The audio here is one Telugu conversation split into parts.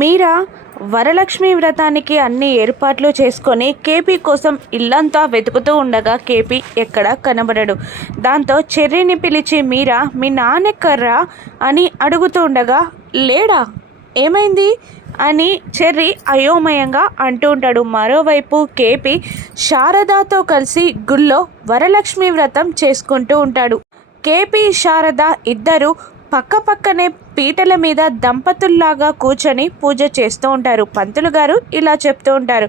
మీరా వరలక్ష్మి వ్రతానికి అన్ని ఏర్పాట్లు చేసుకొని కేపీ కోసం ఇల్లంతా వెతుకుతూ ఉండగా కేపీ ఎక్కడా కనబడడు. దాంతో చెర్రీని పిలిచి మీరా మీ నాన్నెక్కర్రా అని అడుగుతూ ఉండగా లేడా, ఏమైంది అని చెర్రీ అయోమయంగా అంటూ ఉంటాడు. మరోవైపు కేపీ శారదాతో కలిసి గుళ్ళో వరలక్ష్మి వ్రతం చేసుకుంటూ ఉంటాడు. కేపీ శారద ఇద్దరు పక్కపక్కనే పీటల మీద దంపతుల్లాగా కూర్చొని పూజ చేస్తూ ఉంటారు. పంతులు గారు ఇలా చెప్తూ ఉంటారు,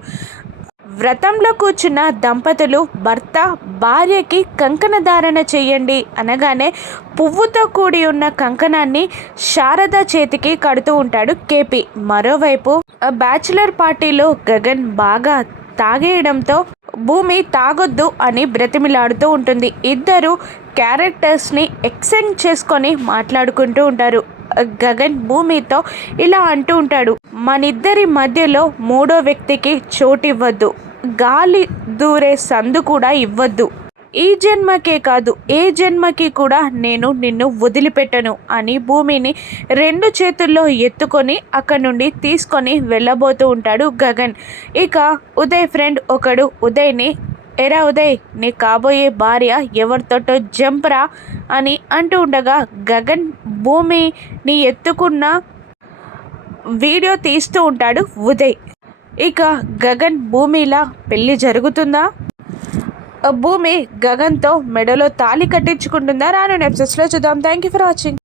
వ్రతంలో కూర్చున్న దంపతులు భర్త భార్యకి కంకణ ధారణ చెయ్యండి అనగానే పువ్వుతో కూడి ఉన్న కంకణాన్ని శారద చేతికి కడుతూ ఉంటాడు కేపీ. మరోవైపు బ్యాచులర్ పార్టీలో గగన్ బాగా తాగేయడంతో భూమి తాగొద్దు అని బ్రతిమిలాడుతూ ఉంటుంది. ఇద్దరు క్యారెక్టర్స్ని ఎక్స్టెండ్ చేసుకొని మాట్లాడుకుంటూ ఉంటారు. గగన్ భూమితో ఇలా అంటూ ఉంటాడు, మనిద్దరి మధ్యలో మూడో వ్యక్తికి చోటివ్వద్దు, గాలి దూరే సందు కూడా ఇవ్వద్దు, ఈ జన్మకే కాదు ఏ జన్మకి కూడా నేను నిన్ను వదిలిపెట్టను అని భూమిని రెండు చేతుల్లో ఎత్తుకొని అక్కడి నుండి తీసుకొని వెళ్ళబోతూ ఉంటాడు గగన్. ఇక ఉదయ్ ఫ్రెండ్ ఒకడు ఉదయ్ని, ఎరా ఉదయ్ నీ కాబోయే భార్య ఎవరితోటో జంపరా అని అంటూ ఉండగా గగన్ భూమిని ఎత్తుకున్న వీడియో తీస్తూ ఉంటాడు ఉదయ్. ఇక గగన్ భూమిలా పెళ్ళి జరుగుతుందా, భూమి గగన్తో మెడలో తాళి కట్టించుకుంటుందా రాను ఎపిసోడ్స్లో చూద్దాం. Thank you for watching.